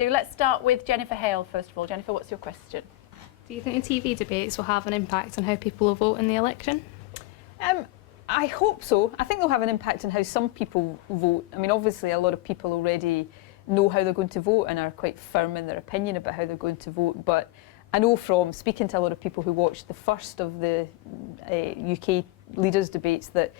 So let's start with Jennifer Hale first of all. Jennifer, what's your question? Do you think the TV debates will have an impact on how people will vote in the election? I hope so. I think they'll have an impact on how some people vote. I mean, obviously, a lot of people already know how they're going to vote and are quite firm in their opinion about how they're going to vote. But I know from speaking to a lot of people who watched the first of the UK leaders' debates that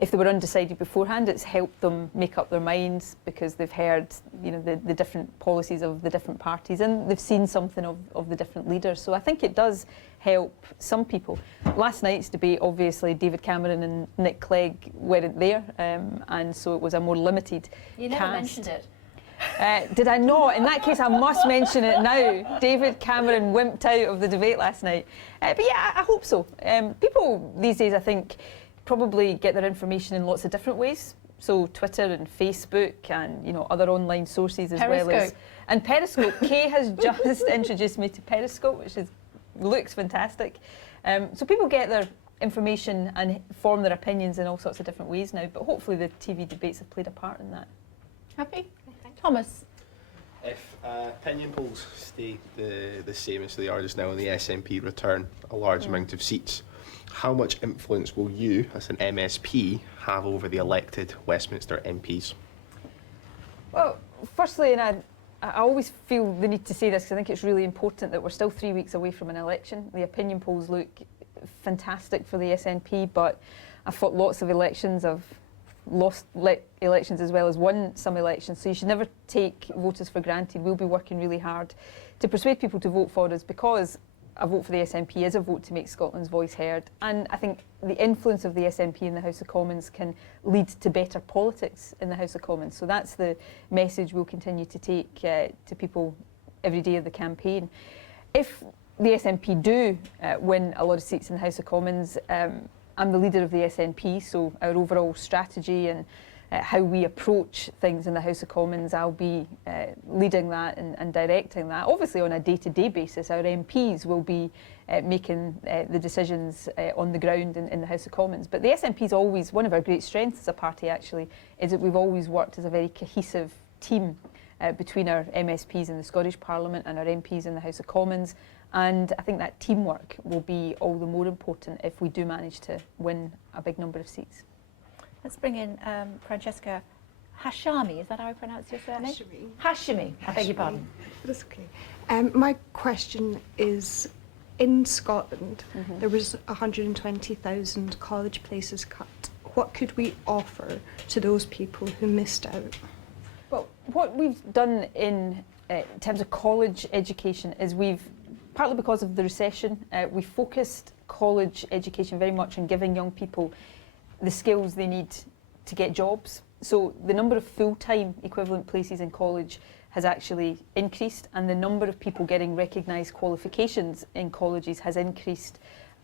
if they were undecided beforehand, it's helped them make up their minds because they've heard, you know, the different policies of the different parties and they've seen something of the different leaders. So I think it does help some people. Last night's debate, obviously, David Cameron and Nick Clegg weren't there, and so it was a more limited You never cast. mentioned it. Did I not? In that case, I must mention it now. David Cameron wimped out of the debate last night. But yeah, I hope so. People these days, I think, probably get their information in lots of different ways. So Twitter and Facebook and, you know, other online sources as well as... And Periscope. Kay has just introduced me to Periscope, which looks fantastic. So people get their information and form their opinions in all sorts of different ways now, but hopefully the TV debates have played a part in that. Happy? Thomas? If opinion polls stay the same as they are just now and the SNP return a large amount of seats, how much influence will you, as an MSP, have over the elected Westminster MPs? Well, firstly, and I always feel the need to say this because I think it's really important that we're still 3 weeks away from an election. The opinion polls look fantastic for the SNP, but I've fought lots of elections. I've lost elections as well as won some elections, so you should never take voters for granted. We'll be working really hard to persuade people to vote for us because a vote for the SNP is a vote to make Scotland's voice heard, and I think the influence of the SNP in the House of Commons can lead to better politics in the House of Commons. So that's the message we'll continue to take to people every day of the campaign. If the SNP do win a lot of seats in the House of Commons, I'm the leader of the SNP, so our overall strategy and how we approach things in the House of Commons, I'll be leading that and directing that. Obviously on a day-to-day basis, our MPs will be making the decisions on the ground in the House of Commons. But the SNP is always, one of our great strengths as a party actually, is that we've always worked as a very cohesive team between our MSPs in the Scottish Parliament and our MPs in the House of Commons. And I think that teamwork will be all the more important if we do manage to win a big number of seats. Let's bring in Francesca Hashami. Is that how I pronounce your surname? Hashimi. Hashimi. I beg your pardon. That's okay. My question is, in Scotland, there was 120,000 college places cut. What could we offer to those people who missed out? Well, what we've done in terms of college education is we've, partly because of the recession, we focused college education very much on giving young people the skills they need to get jobs. So the number of full-time equivalent places in college has actually increased, and the number of people getting recognised qualifications in colleges has increased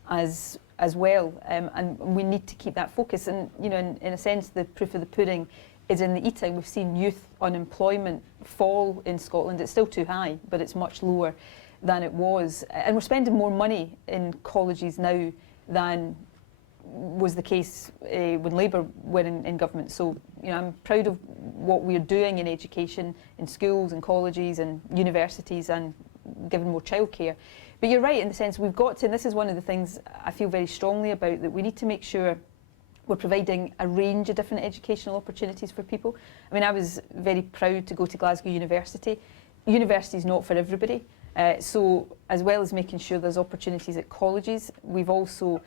as well. And we need to keep that focus. And you know, in a sense, the proof of the pudding is in the eating. We've seen youth unemployment fall in Scotland. It's still too high, but it's much lower than it was. And we're spending more money in colleges now than was the case when Labour were in government. So, you know, I'm proud of what we're doing in education, in schools and colleges and universities, and giving more childcare. But you're right in the sense we've got to, and this is one of the things I feel very strongly about, that we need to make sure we're providing a range of different educational opportunities for people. I mean, I was very proud to go to Glasgow University. University is not for everybody. So as well as making sure there's opportunities at colleges, we've also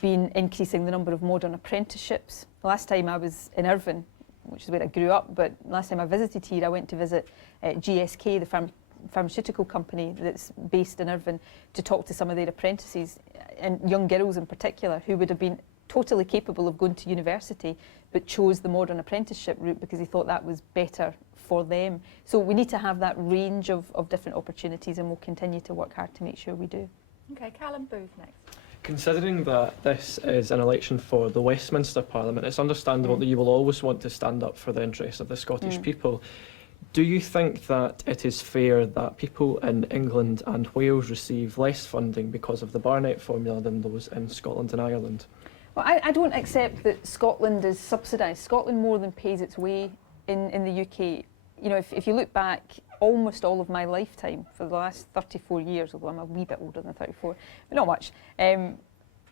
been increasing the number of modern apprenticeships. The last time I was in Irvine, which is where I grew up, but last time I visited here, I went to visit GSK, the pharmaceutical company that's based in Irvine, to talk to some of their apprentices, and young girls in particular, who would have been totally capable of going to university, but chose the modern apprenticeship route because they thought that was better for them. So we need to have that range of different opportunities, and we'll continue to work hard to make sure we do. Okay, Callum Booth next. Considering that this is an election for the Westminster Parliament, it's understandable that you will always want to stand up for the interests of the Scottish people. Do you think that it is fair that people in England and Wales receive less funding because of the Barnett formula than those in Scotland and Ireland? Well, I don't accept that Scotland is subsidised. Scotland more than pays its way in the UK. You know, if you look back almost all of my lifetime, for the last 34 years, although I'm a wee bit older than 34, but not much,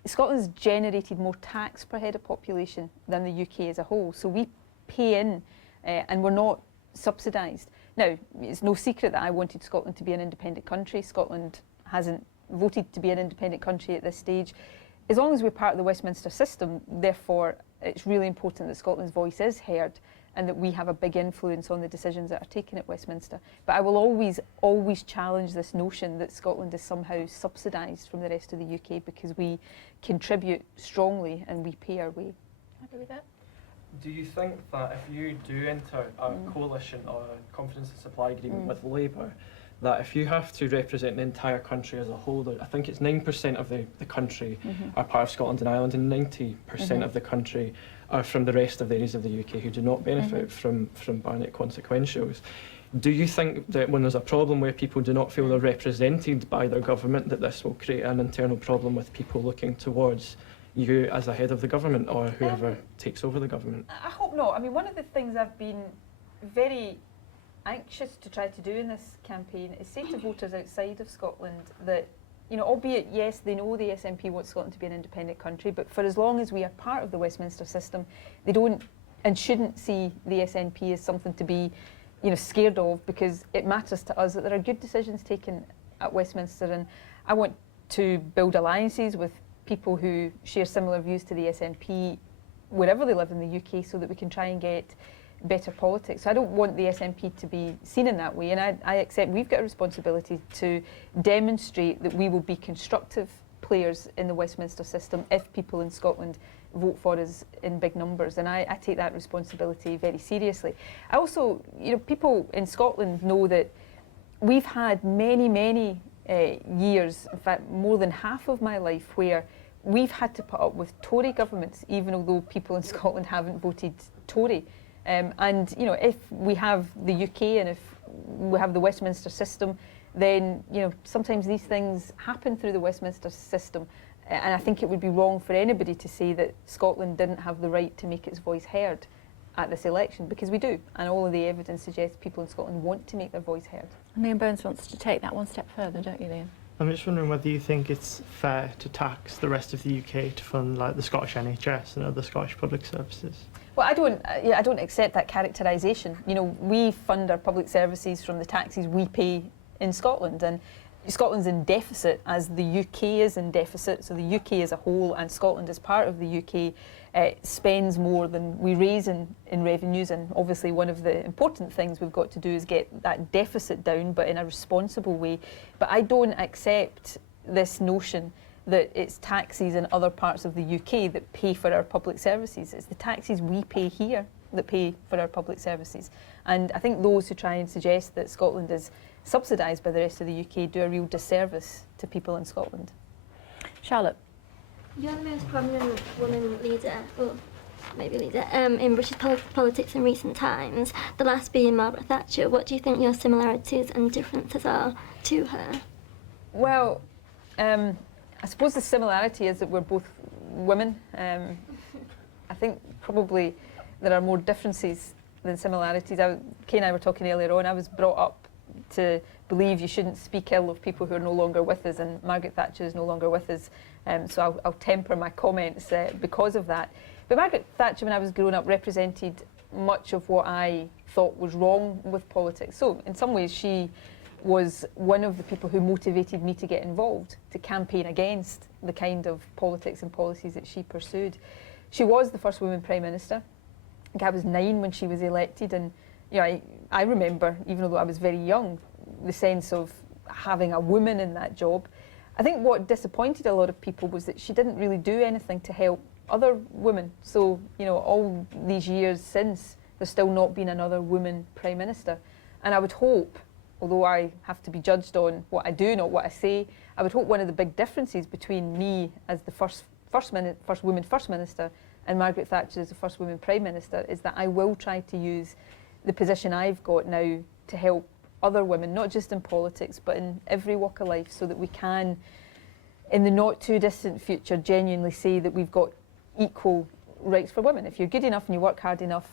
Scotland's generated more tax per head of population than the UK as a whole. So we pay in and we're not subsidised. Now, it's no secret that I wanted Scotland to be an independent country. Scotland hasn't voted to be an independent country at this stage. As long as we're part of the Westminster system, therefore, it's really important that Scotland's voice is heard and that we have a big influence on the decisions that are taken at Westminster. But I will always challenge this notion that Scotland is somehow subsidised from the rest of the UK because we contribute strongly and we pay our way. Happy with that? Do you think that if you do enter a coalition or a confidence and supply agreement with Labour, that if you have to represent the entire country as a whole, I think it's 9% of the country are part of Scotland and Ireland, and 90% of the country are from the rest of the areas of the UK who do not benefit from Barnett consequentials. Do you think that when there's a problem where people do not feel they're represented by their government, that this will create an internal problem with people looking towards you as a head of the government or whoever takes over the government? I hope not. I mean, one of the things I've been very anxious to try to do in this campaign is say to voters outside of Scotland that, you know, albeit, yes, they know the SNP wants Scotland to be an independent country, but for as long as we are part of the Westminster system, they don't and shouldn't see the SNP as something to be, you know, scared of, because it matters to us that there are good decisions taken at Westminster, and I want to build alliances with people who share similar views to the SNP wherever they live in the UK so that we can try and get better politics. So I don't want the SNP to be seen in that way, and I accept we've got a responsibility to demonstrate that we will be constructive players in the Westminster system if people in Scotland vote for us in big numbers, and I take that responsibility very seriously. I also, you know, people in Scotland know that we've had many years, in fact more than half of my life, where we've had to put up with Tory governments, even although people in Scotland haven't voted Tory. And you know, if we have the UK and if we have the Westminster system, then you know sometimes these things happen through the Westminster system, and I think it would be wrong for anybody to say that Scotland didn't have the right to make its voice heard at this election, because we do, and all of the evidence suggests people in Scotland want to make their voice heard. Liam Burns wants to take that one step further, don't you, Liam? I'm just wondering whether you think it's fair to tax the rest of the UK to fund like the Scottish NHS and other Scottish public services. Well, I don't accept that characterisation. You know, we fund our public services from the taxes we pay in Scotland, and Scotland's in deficit as the UK is in deficit, so the UK as a whole and Scotland as part of the UK spends more than we raise in revenues, and obviously one of the important things we've got to do is get that deficit down, but in a responsible way. But I don't accept this notion that it's taxes in other parts of the UK that pay for our public services. It's the taxes we pay here that pay for our public services. And I think those who try and suggest that Scotland is subsidised by the rest of the UK do a real disservice to people in Scotland. Charlotte? You're the most prominent woman leader, or maybe leader, in British politics in recent times, the last being Margaret Thatcher. What do you think your similarities and differences are to her? Well, I suppose the similarity is that we're both women. I think probably there are more differences than similarities. Kay and I were talking earlier on, I was brought up to believe you shouldn't speak ill of people who are no longer with us, and Margaret Thatcher is no longer with us, so I'll temper my comments because of that. But Margaret Thatcher, when I was growing up, represented much of what I thought was wrong with politics. So in some ways she was one of the people who motivated me to get involved, to campaign against the kind of politics and policies that she pursued. She was the first woman Prime Minister. I think I was 9 when she was elected, and you know, I remember, even though I was very young, the sense of having a woman in that job. I think what disappointed a lot of people was that she didn't really do anything to help other women. So, you know, all these years since, there's still not been another woman Prime Minister. And I would hope, although I have to be judged on what I do, not what I say, I would hope one of the big differences between me as the first woman First Minister and Margaret Thatcher as the first woman Prime Minister is that I will try to use the position I've got now to help other women, not just in politics, but in every walk of life, so that we can, in the not too distant future, genuinely say that we've got equal rights for women. If you're good enough and you work hard enough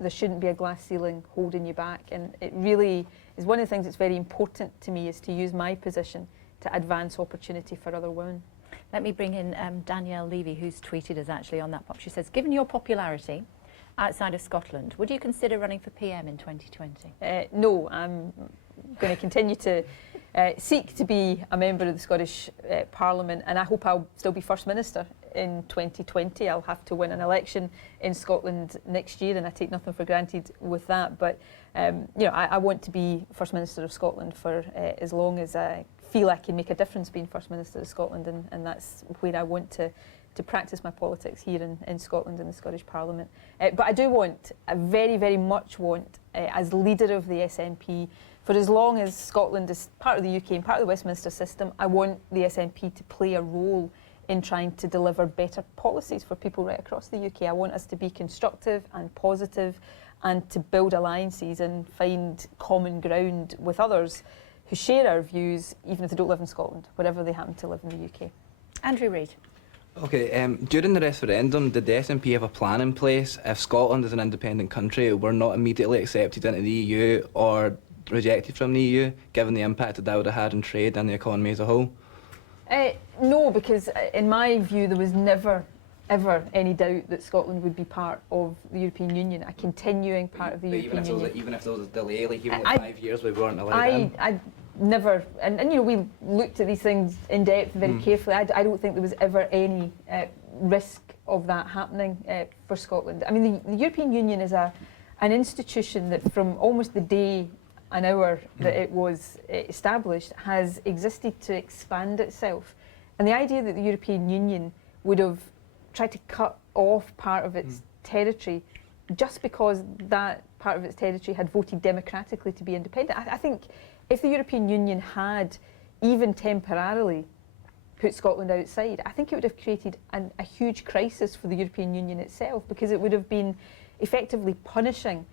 there shouldn't be a glass ceiling holding you back. And it really is one of the things that's very important to me, is to use my position to advance opportunity for other women. Let me bring in Danielle Levy, who's tweeted us actually on that pop. She says, given your popularity outside of Scotland, would you consider running for PM in 2020? No, I'm going to continue to seek to be a member of the Scottish Parliament, and I hope I'll still be First Minister in 2020. I'll have to win an election in Scotland next year, and I take nothing for granted with that. But I want to be First Minister of Scotland for as long as I feel I can make a difference being First Minister of Scotland, and that's where I want to practice my politics here in Scotland in the Scottish Parliament. But I do want, I very, very much want, as leader of the SNP, for as long as Scotland is part of the UK and part of the Westminster system, I want the SNP to play a role in trying to deliver better policies for people right across the UK. I want us to be constructive and positive and to build alliances and find common ground with others who share our views, even if they don't live in Scotland, wherever they happen to live in the UK. Andrew Reid. Okay, during the referendum, did the SNP have a plan in place if Scotland as an independent country were not immediately accepted into the EU or rejected from the EU, given the impact that would have had on trade and the economy as a whole? No, because in my view there was never, ever any doubt that Scotland would be part of the European Union, a continuing part of the European Union. Even if there was a delay, like even 5 years, we weren't allowed in. I never, and we looked at these things in depth very carefully. I don't think there was ever any risk of that happening for Scotland. I mean, the European Union is an institution that from almost the day an hour that it was established has existed to expand itself. And the idea that the European Union would have tried to cut off part of its territory just because that part of its territory had voted democratically to be independent. I think if the European Union had even temporarily put Scotland outside, I think it would have created a huge crisis for the European Union itself, because it would have been effectively punishing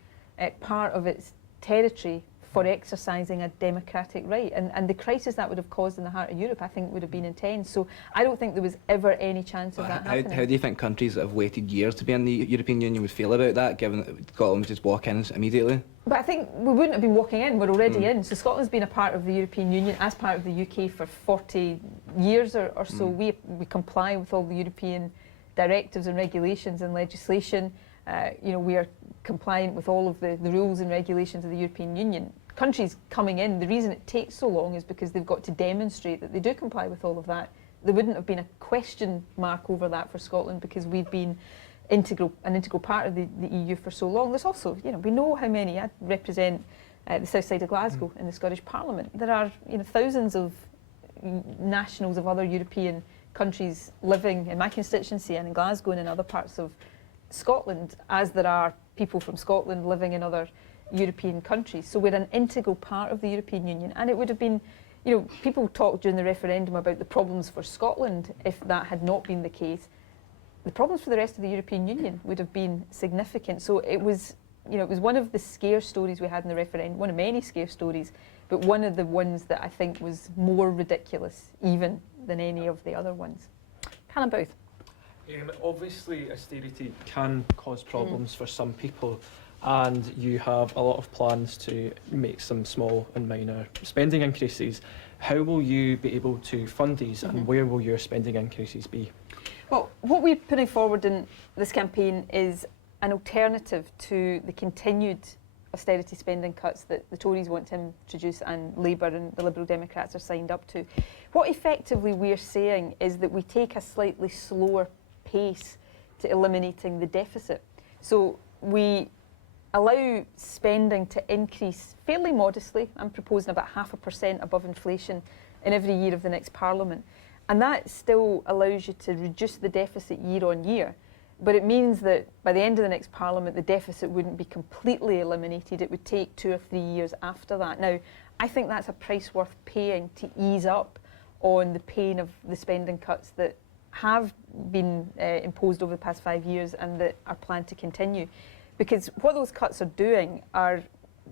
part of its territory for exercising a democratic right. And the crisis that would have caused in the heart of Europe, I think, would have been intense. So I don't think there was ever any chance of that happening. How do you think countries that have waited years to be in the European Union would feel about that, given that Scotland would just walk in immediately? But I think we wouldn't have been walking in, we're already in. So Scotland's been a part of the European Union as part of the UK for 40 years or so. We comply with all the European directives and regulations and legislation. We are compliant with all of the rules and regulations of the European Union. Countries coming in, the reason it takes so long is because they've got to demonstrate that they do comply with all of that. There wouldn't have been a question mark over that for Scotland, because we've been an integral part of the EU for so long. There's also, we know how many. I represent the south side of Glasgow in the Scottish Parliament. There are, thousands of nationals of other European countries living in my constituency and in Glasgow and in other parts of Scotland, as there are people from Scotland living in other European countries. So we're an integral part of the European Union, and it would have been, people talked during the referendum about the problems for Scotland if that had not been the case. The problems for the rest of the European Union would have been significant. So it was, it was one of the scare stories we had in the referendum, one of many scare stories, but one of the ones that I think was more ridiculous even than any of the other ones. Callum Booth. Obviously, austerity can cause problems for some people, and you have a lot of plans to make some small and minor spending increases. How will you be able to fund these, and where will your spending increases be? Well, what we're putting forward in this campaign is an alternative to the continued austerity spending cuts that the Tories want to introduce and Labour and the Liberal Democrats are signed up to. What effectively we're saying is that we take a slightly slower pace to eliminating the deficit. So we allow spending to increase fairly modestly. I'm proposing about 0.5% above inflation in every year of the next Parliament. And that still allows you to reduce the deficit year on year. But it means that by the end of the next Parliament, the deficit wouldn't be completely eliminated. It would take 2 or 3 years after that. Now, I think that's a price worth paying to ease up on the pain of the spending cuts that have been imposed over the past 5 years and that are planned to continue. Because what those cuts are doing are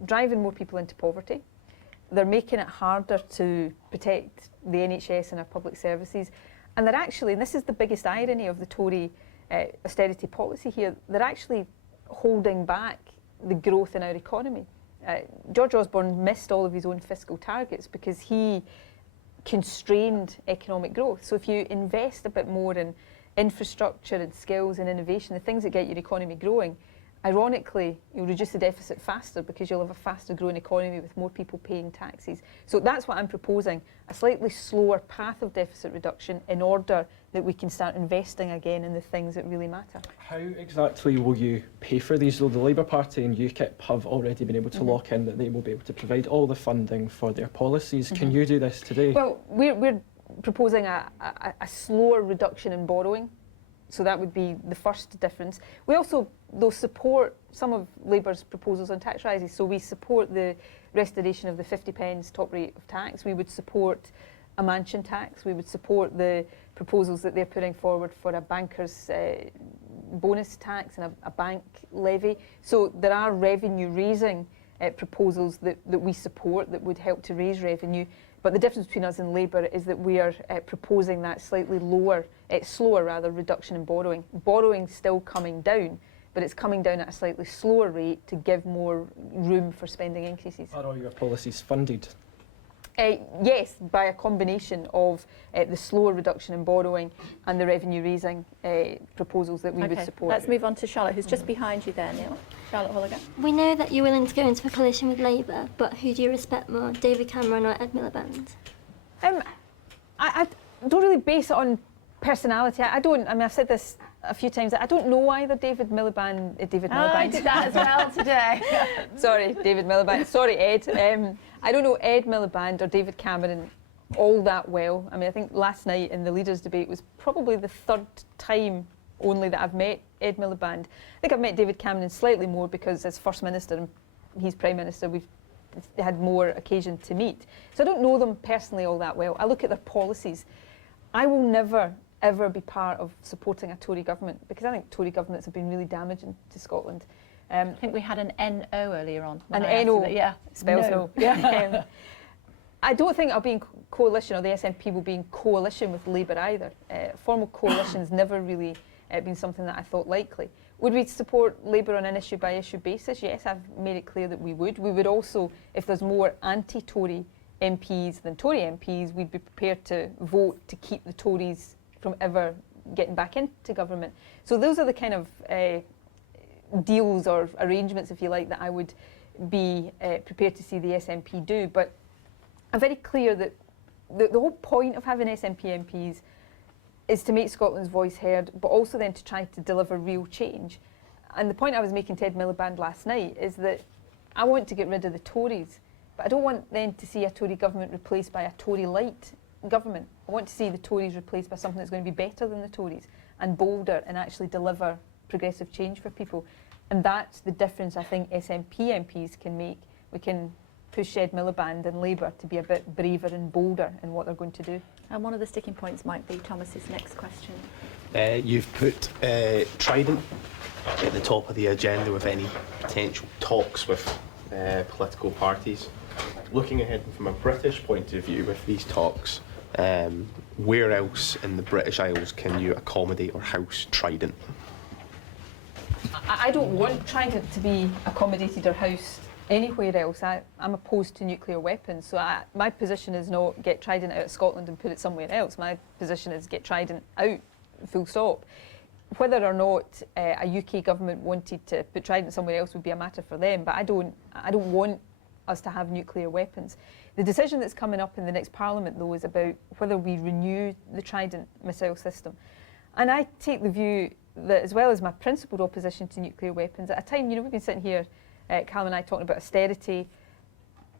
driving more people into poverty. They're making it harder to protect the NHS and our public services. And they're actually, and this is the biggest irony of the Tory austerity policy here, they're actually holding back the growth in our economy. George Osborne missed all of his own fiscal targets because he constrained economic growth. So if you invest a bit more in infrastructure and skills and innovation, the things that get your economy growing, ironically, you'll reduce the deficit faster because you'll have a faster growing economy with more people paying taxes. So that's what I'm proposing, a slightly slower path of deficit reduction in order that we can start investing again in the things that really matter. How exactly will you pay for these? Though the Labour Party and UKIP have already been able to lock in that they will be able to provide all the funding for their policies. Can you do this today? Well, we're proposing a slower reduction in borrowing. So that would be the first difference. We also, though, support some of Labour's proposals on tax rises. So we support the restoration of the 50 pence top rate of tax. We would support a mansion tax. We would support the proposals that they're putting forward for a banker's bonus tax and a bank levy. So there are revenue-raising proposals that we support that would help to raise revenue. But the difference between us and Labour is that we are proposing that slightly slower reduction in borrowing. Borrowing's still coming down, but it's coming down at a slightly slower rate to give more room for spending increases. Are all your policies funded? Yes, by a combination of the slower reduction in borrowing and the revenue-raising proposals that we would support. Let's move on to Charlotte, who's just behind you there, Neil. Charlotte Holligan. We know that you're willing to go into a coalition with Labour, but who do you respect more, David Cameron or Ed Miliband? I don't really base it on personality. I've said this a few times. I don't know either David Miliband. I did that as well today. Sorry, David Miliband. Sorry, Ed. I don't know Ed Miliband or David Cameron all that well. I mean, I think last night in the leaders' debate was probably the third time only that I've met Ed Miliband. I think I've met David Cameron slightly more because as First Minister and he's Prime Minister, we've had more occasion to meet. So I don't know them personally all that well. I look at their policies. I will never, ever be part of supporting a Tory government because I think Tory governments have been really damaging to Scotland. I think we had an NO earlier on. An NO, yeah, spells no. Yeah. I don't think I'll be in coalition, or the SNP will be in coalition with Labour either. Formal coalition's never really been something that I thought likely. Would we support Labour on an issue-by-issue basis? Yes, I've made it clear that we would. We would also, if there's more anti-Tory MPs than Tory MPs, we'd be prepared to vote to keep the Tories from ever getting back into government. So those are the kind of deals or arrangements, if you like, that I would be prepared to see the SNP do. But I'm very clear that the whole point of having SNP MPs is to make Scotland's voice heard, but also then to try to deliver real change. And the point I was making to Ed Miliband last night is that I want to get rid of the Tories, but I don't want then to see a Tory government replaced by a Tory-light government. I want to see the Tories replaced by something that's going to be better than the Tories and bolder and actually deliver progressive change for people. And that's the difference I think SNP MPs can make. We can push Ed Miliband and Labour to be a bit braver and bolder in what they're going to do. And one of the sticking points might be Thomas's next question. You've put Trident at the top of the agenda with any potential talks with political parties. Looking ahead from a British point of view with these talks, where else in the British Isles can you accommodate or house Trident? I don't want Trident to be accommodated or housed anywhere else. I'm opposed to nuclear weapons, so my position is not get Trident out of Scotland and put it somewhere else. My position is get Trident out, full stop. Whether or not a UK government wanted to put Trident somewhere else would be a matter for them, but I don't want us to have nuclear weapons. The decision that's coming up in the next Parliament, though, is about whether we renew the Trident missile system. And I take the view that, as well as my principled opposition to nuclear weapons, at a time, we've been sitting here, Callum and I, talking about austerity,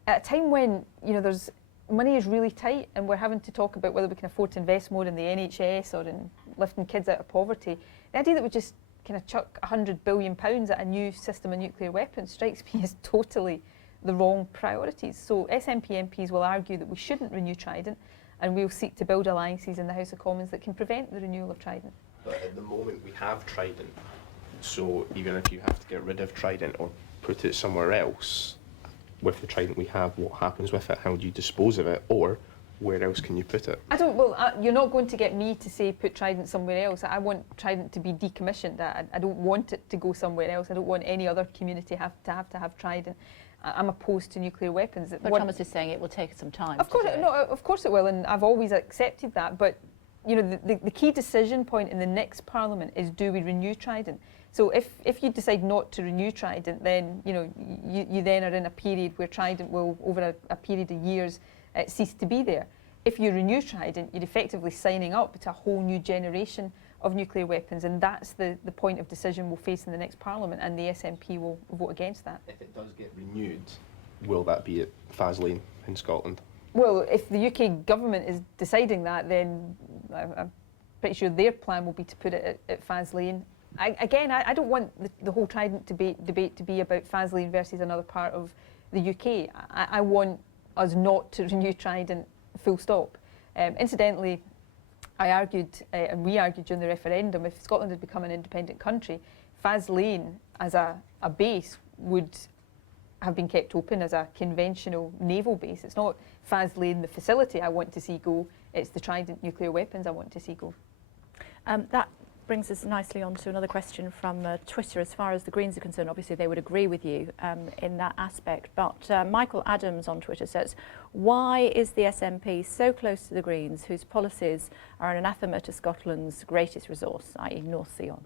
at a time when, there's money is really tight and we're having to talk about whether we can afford to invest more in the NHS or in lifting kids out of poverty, the idea that we just kind of chuck £100 billion at a new system of nuclear weapons strikes me as totally the wrong priorities. So SNP MPs will argue that we shouldn't renew Trident, and we'll seek to build alliances in the House of Commons that can prevent the renewal of Trident. But at the moment we have Trident, so even if you have to get rid of Trident or put it somewhere else, with the Trident we have, what happens with it? How do you dispose of it? Or where else can you put it? You're not going to get me to say put Trident somewhere else. I want Trident to be decommissioned. I don't want it to go somewhere else. I don't want any other community to have Trident. I'm opposed to nuclear weapons. But Thomas is saying it will take some time. Of course it will, and I've always accepted that. But the key decision point in the next Parliament is, do we renew Trident? So if you decide not to renew Trident, then you then are in a period where Trident will, over a period of years, cease to be there. If you renew Trident, you're effectively signing up to a whole new generation of nuclear weapons, and that's the point of decision we'll face in the next Parliament, and the SNP will vote against that. If it does get renewed, will that be at Faslane in Scotland? Well, if the UK government is deciding that, then I'm pretty sure their plan will be to put it at Faslane. I don't want the whole Trident debate to be about Faslane versus another part of the UK. I want us not to renew Trident, full stop. Incidentally, I argued, and we argued during the referendum, if Scotland had become an independent country, Faslane as a base would have been kept open as a conventional naval base. It's not Faslane, the facility, I want to see go. It's the Trident nuclear weapons I want to see go. That brings us nicely on to another question from Twitter. As far as the Greens are concerned, obviously they would agree with you in that aspect. But Michael Adams on Twitter says, why is the SNP so close to the Greens, whose policies are an anathema to Scotland's greatest resource, i.e. North Sea on?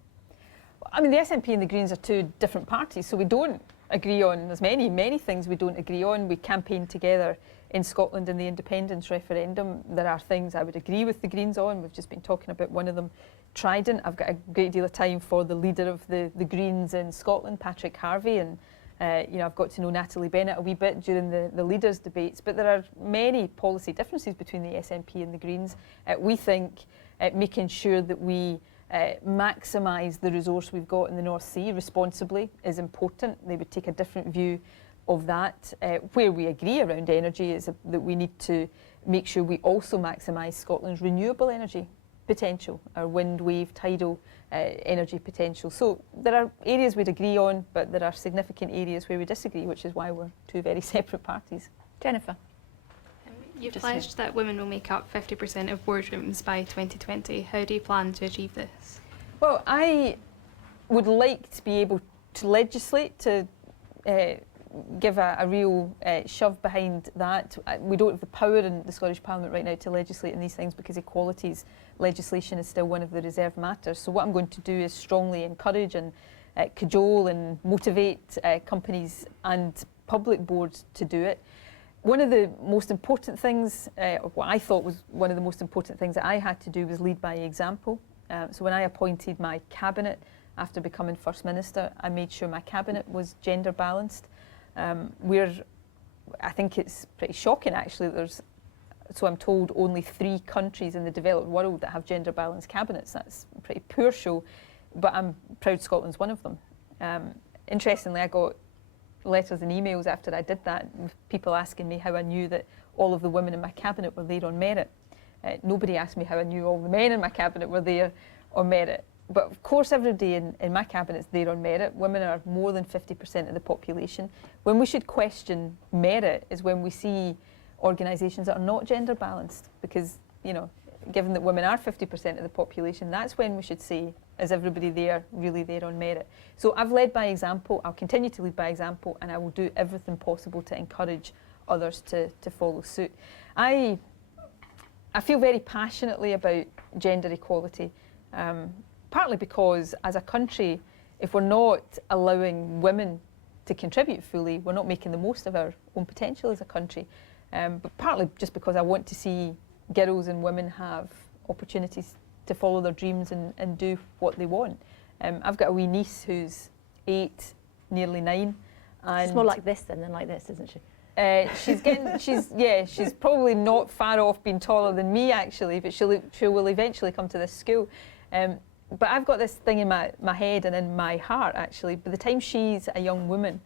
I mean, the SNP and the Greens are two different parties, so we don't agree on, there's many things we don't agree on. We campaigned together in Scotland in the independence referendum. There are things I would agree with the Greens on. We've just been talking about one of them, Trident. I've got a great deal of time for the leader of the Greens in Scotland, Patrick Harvie, and I've got to know Natalie Bennett a wee bit during the leaders' debates, but there are many policy differences between the SNP and the Greens. We think making sure that we maximise the resource we've got in the North Sea responsibly is important. They would take a different view of that. Where we agree around energy is that we need to make sure we also maximise Scotland's renewable energy potential, our wind, wave, tidal energy potential. So there are areas we'd agree on, but there are significant areas where we disagree, which is why we're two very separate parties. Jennifer? You've pledged that women will make up 50% of boardrooms by 2020. How do you plan to achieve this? Well, I would like to be able to legislate, to give a real shove behind that. We don't have the power in the Scottish Parliament right now to legislate in these things because equalities legislation is still one of the reserved matters. So what I'm going to do is strongly encourage and cajole and motivate companies and public boards to do it. One of the most important things, or what I thought was one of the most important things that I had to do was lead by example. So when I appointed my cabinet after becoming First Minister, I made sure my cabinet was gender balanced. I think it's pretty shocking actually, so I'm told, only 3 countries in the developed world that have gender balanced cabinets. That's a pretty poor show, but I'm proud Scotland's one of them. Interestingly, I got letters and emails after I did that, with people asking me how I knew that all of the women in my cabinet were there on merit. Nobody asked me how I knew all the men in my cabinet were there on merit. But of course everybody in my cabinet is there on merit. Women are more than 50% of the population. When we should question merit is when we see organisations that are not gender balanced, because, given that women are 50% of the population, that's when we should say, is everybody there really there on merit? So I've led by example, I'll continue to lead by example, and I will do everything possible to encourage others to follow suit. I feel very passionately about gender equality, partly because as a country, if we're not allowing women to contribute fully, we're not making the most of our own potential as a country. But partly just because I want to see girls and women have opportunities to follow their dreams and do what they want. I've got a wee niece who's 8, nearly 9. And She's more like this than like this, isn't she? She's probably not far off being taller than me actually, but she will eventually come to this school. But I've got this thing in my head and in my heart actually. By the time she's a young woman,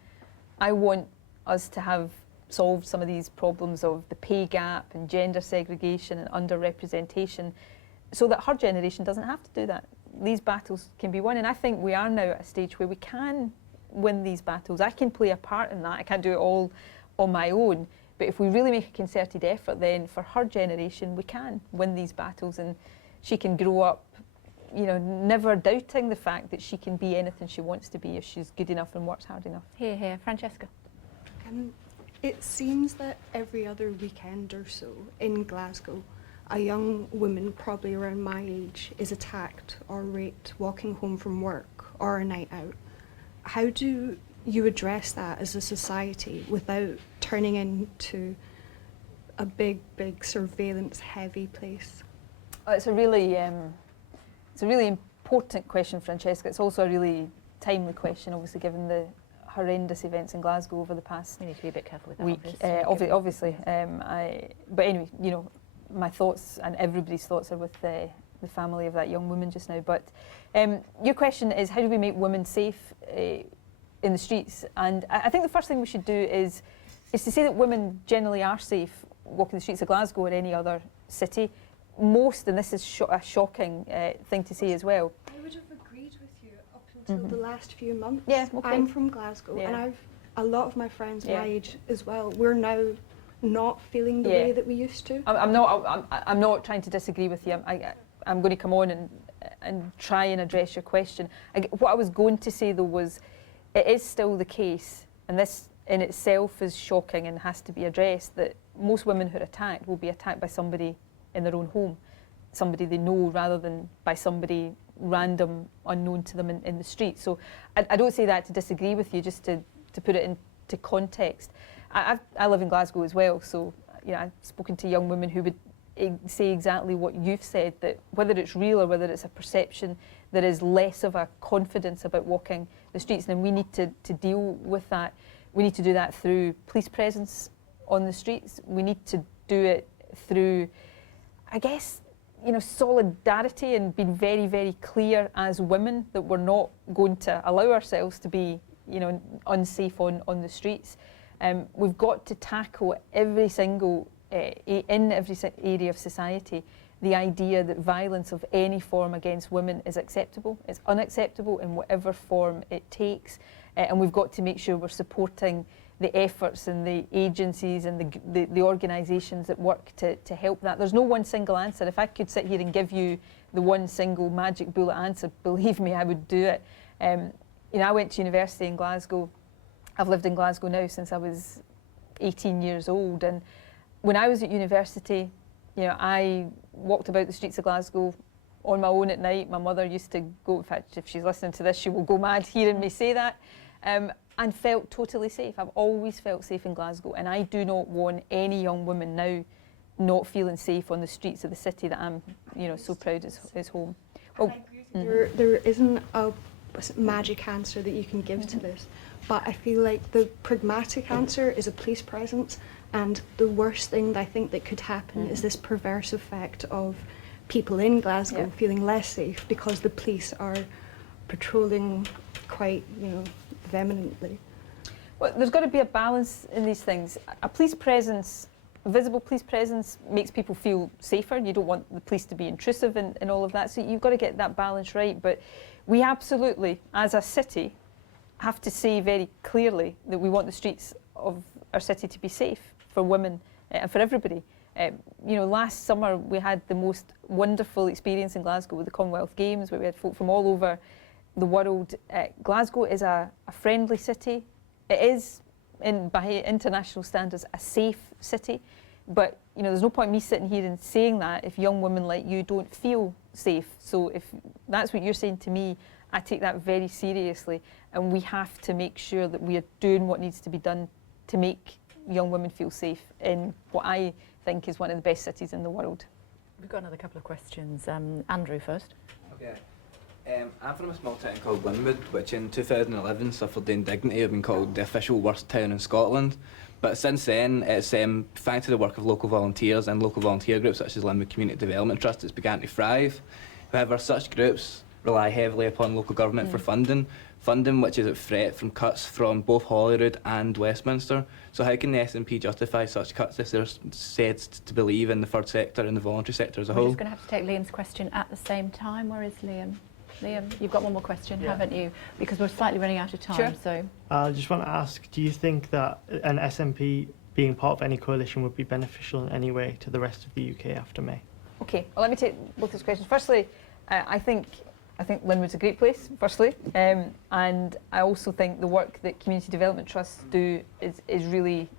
I want us to have solved some of these problems of the pay gap and gender segregation and underrepresentation, so that her generation doesn't have to do that. These battles can be won, and I think we are now at a stage where we can win these battles. I can play a part in that. I can't do it all on my own, But if we really make a concerted effort, then for her generation, we can win these battles, and she can grow up, you know, never doubting the fact that she can be anything she wants to be if she's good enough and works hard enough. Here, Francesca. It seems that every other weekend or so in Glasgow, a young woman, probably around my age, is attacked or raped walking home from work or a night out. How do you address that as a society without turning into a big surveillance-heavy place? It's a really important question, Francesca. It's also a really timely question, obviously, given the horrendous events in Glasgow over the past We need to be a bit careful with that, week. Obviously. But anyway, you know, my thoughts and everybody's thoughts are with the family of that young woman just now. But your question is, how do we make women safe in the streets? And I think the first thing we should do is to say that women generally are safe walking the streets of Glasgow or any other city. Most, and this is a shocking thing to say as well. I would have agreed with you up until the last few months. Yeah, okay. I'm from Glasgow, and I've a lot of my friends my age as well. We're now not feeling the way that we used to. I'm not trying to disagree with you. I'm going to come on and try and address your question. What I was going to say though was, it is still the case, and this in itself is shocking and has to be addressed, that most women who are attacked will be attacked by somebody in their own home, somebody they know, rather than by somebody random, unknown to them in the street. So I don't say that to disagree with you, just to put it into context. I live in Glasgow as well, so you know, I've spoken to young women who would say exactly what you've said, that whether it's real or whether it's a perception, there is less of a confidence about walking the streets, and we need to deal with that. We need to do that through police presence on the streets. We need to do it through, I guess, you know, solidarity and being very, very clear as women that we're not going to allow ourselves to be, you know, unsafe on the streets. We've got to tackle every single, in every area of society, the idea that violence of any form against women is acceptable. It's unacceptable in whatever form it takes. And we've got to make sure we're supporting the efforts and the agencies and the organisations that work to help that. There's no one single answer. If I could sit here and give you the one single magic bullet answer, believe me, I would do it. You know, I went to university in Glasgow. I've lived in Glasgow now since I was 18 years old. And when I was at university, you know, I walked about the streets of Glasgow on my own at night. My mother used to go, in fact, if she's listening to this, she will go mad hearing me say that. And felt totally safe. I've always felt safe in Glasgow, and I do not want any young woman now not feeling safe on the streets of the city that I'm, you know, so proud is home. Well, there isn't a magic answer that you can give to this, but I feel like the pragmatic answer is a police presence, and the worst thing that I think that could happen is this perverse effect of people in Glasgow feeling less safe because the police are patrolling quite, you know, vehemently. Well, there's got to be a balance in these things. A police presence, a visible police presence, makes people feel safer. You don't want the police to be intrusive in all of that, so you've got to get that balance right. But we absolutely, as a city, have to say very clearly that we want the streets of our city to be safe for women and for everybody. You know, last summer we had the most wonderful experience in Glasgow with the Commonwealth Games, where we had folk from all over the world. Glasgow is a friendly city. It is, by international standards, a safe city. But you know, there's no point me sitting here and saying that if young women like you don't feel safe. So if that's what you're saying to me, I take that very seriously. And we have to make sure that we are doing what needs to be done to make young women feel safe in what I think is one of the best cities in the world. We've got another couple of questions. Andrew first. Okay. I'm from a small town called Linwood, which in 2011 suffered the indignity of being called the official worst town in Scotland. But since then, it's thanks to the work of local volunteers and local volunteer groups such as Linwood Community Development Trust, it's began to thrive. However, such groups rely heavily upon local government for funding which is at threat from cuts from both Holyrood and Westminster. So how can the SNP justify such cuts if they're said to believe in the third sector and the voluntary sector as a whole? We're just going to have to take Liam's question at the same time. Where is Liam? Liam, you've got one more question, haven't you? Because we're slightly running out of time. Sure. So I just want to ask, do you think that an SNP being part of any coalition would be beneficial in any way to the rest of the UK after May. Okay, well, let me take both those questions. Firstly, I think Linwood's a great place, firstly, and I also think the work that community development trusts do is really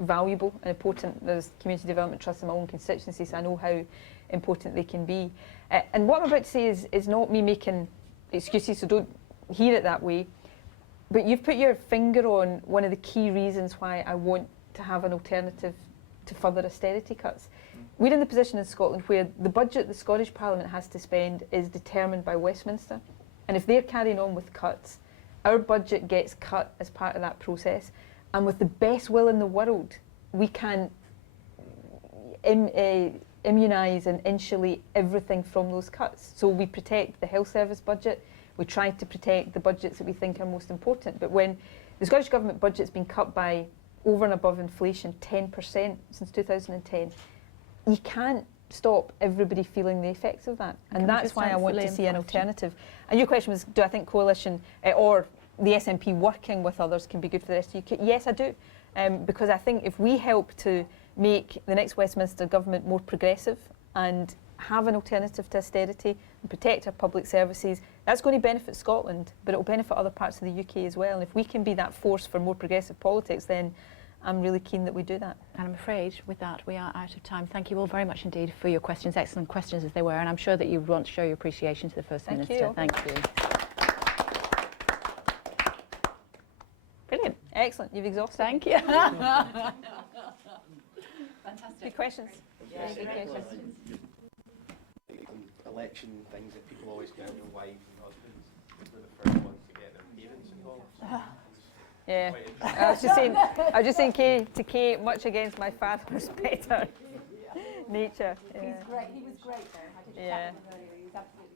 valuable and important. There's community development trusts in my own constituency, so I know how important they can be. And what I'm about to say is not me making excuses, so don't hear it that way, but you've put your finger on one of the key reasons why I want to have an alternative to further austerity cuts. We're in the position in Scotland where the budget the Scottish Parliament has to spend is determined by Westminster. And if they're carrying on with cuts, our budget gets cut as part of that process. And with the best will in the world, we can immunise and insulate everything from those cuts. So we protect the health service budget, we try to protect the budgets that we think are most important. But when the Scottish Government budget's been cut by over and above inflation 10% since 2010, you can't stop everybody feeling the effects of that. And that's why I want to see an alternative. And your question was, do I think coalition or the SNP working with others can be good for the rest of the UK? Yes, I do. Because I think if we help to make the next Westminster government more progressive and have an alternative to austerity and protect our public services, that's going to benefit Scotland, but it will benefit other parts of the UK as well. And if we can be that force for more progressive politics, then I'm really keen that we do that. And I'm afraid with that we are out of time. Thank you all very much indeed for your questions, excellent questions as they were, and I'm sure that you want to show your appreciation to the First Minister. Thank you. Brilliant. Excellent. You've exhausted. Thank you. Fantastic. Good questions. Yeah, good questions. Election things that people always go out with wives and husbands. We're the first ones to get their parents involved. Yeah, I was just saying, Kate, much against my father's better nature. Yeah. He's great. He was great though. I did chat with him earlier. He was absolutely